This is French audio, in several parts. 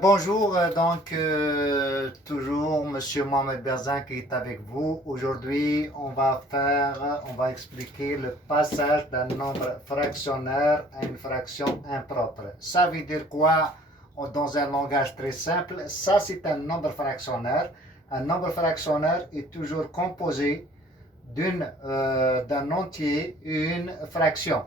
Bonjour, toujours Monsieur Mohamed Berzin qui est avec vous. Aujourd'hui, on va expliquer le passage d'un nombre fractionnaire à une fraction impropre. Ça veut dire quoi dans un langage très simple? Ça, c'est un nombre fractionnaire. Un nombre fractionnaire est toujours composé d'un entier et une fraction.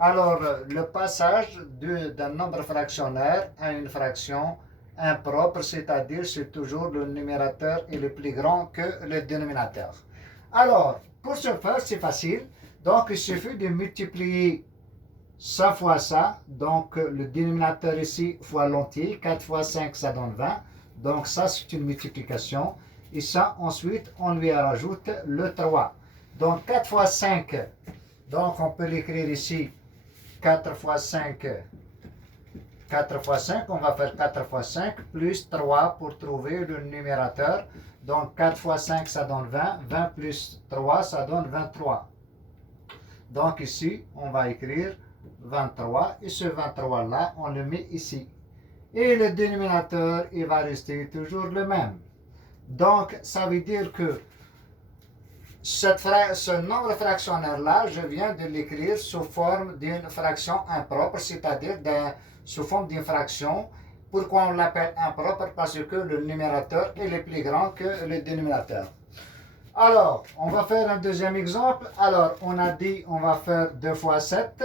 Alors, le passage d'un nombre fractionnaire à une fraction impropre, c'est-à-dire c'est toujours le numérateur est le plus grand que le dénominateur. Alors, pour ce faire, c'est facile. Donc, il suffit de multiplier ça fois ça. Donc, le dénominateur ici fois l'entier. 4 fois 5, ça donne 20. Donc, ça, c'est une multiplication. Et ça, ensuite, on lui rajoute le 3. Donc, 4 fois 5, donc on peut l'écrire ici 4 fois 5, 4 fois 5, on va faire 4 fois 5 plus 3 pour trouver le numérateur. Donc 4 fois 5, ça donne 20. 20 plus 3, ça donne 23. Donc ici, on va écrire 23. Et ce 23-là, on le met ici. Et le dénominateur, il va rester toujours le même. Donc, ça veut dire que ce nombre fractionnaire-là, je viens de l'écrire sous forme d'une fraction impropre, c'est-à-dire sous forme d'une fraction. Pourquoi on l'appelle impropre? Parce que le numérateur est plus grand que le dénominateur. Alors, on va faire un deuxième exemple. Alors, on a dit on va faire 2 fois 7.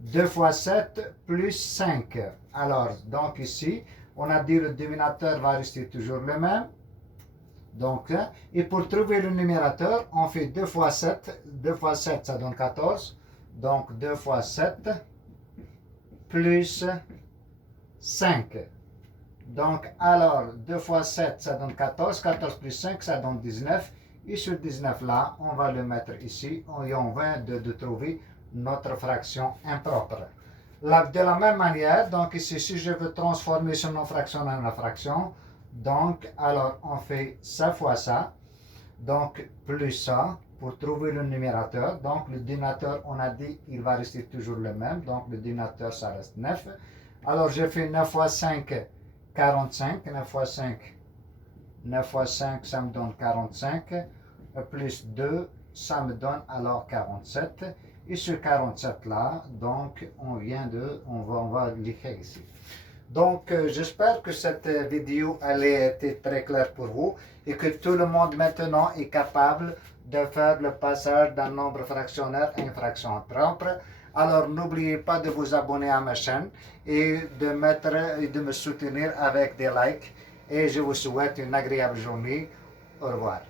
2 fois 7 plus 5. Alors, donc ici, on a dit le dénominateur va rester toujours le même. Donc, et pour trouver le numérateur, on fait 2 fois 7. 2 fois 7, ça donne 14. Donc, 2 fois 7 plus 5. Donc, alors, 2 fois 7, ça donne 14. 14 plus 5, ça donne 19. Et ce 19-là, on va le mettre ici. Et on vient de trouver notre fraction impropre. De la même manière, donc ici, si je veux transformer ce non fractionnaire en fraction, donc, alors, on fait ça fois ça. Donc, plus ça pour trouver le numérateur. Donc, le dénominateur, on a dit, il va rester toujours le même. Donc, le dénominateur, ça reste 9. Alors, je fais 9 fois 5, 45. 9 fois 5, 9 fois 5, ça me donne 45. Plus 2, ça me donne alors 47. Et ce 47-là, donc, on va l'écrire ici. Donc, j'espère que cette vidéo a été très claire pour vous et que tout le monde maintenant est capable de faire le passage d'un nombre fractionnaire à une fraction propre. Alors, n'oubliez pas de vous abonner à ma chaîne et de me soutenir avec des likes. Et je vous souhaite une agréable journée. Au revoir.